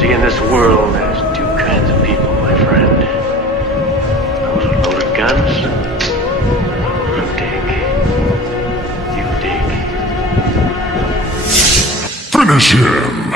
See, in this world, there's two kinds of people, my friend. Those with loaded guns. You dig. You dig. Finish him!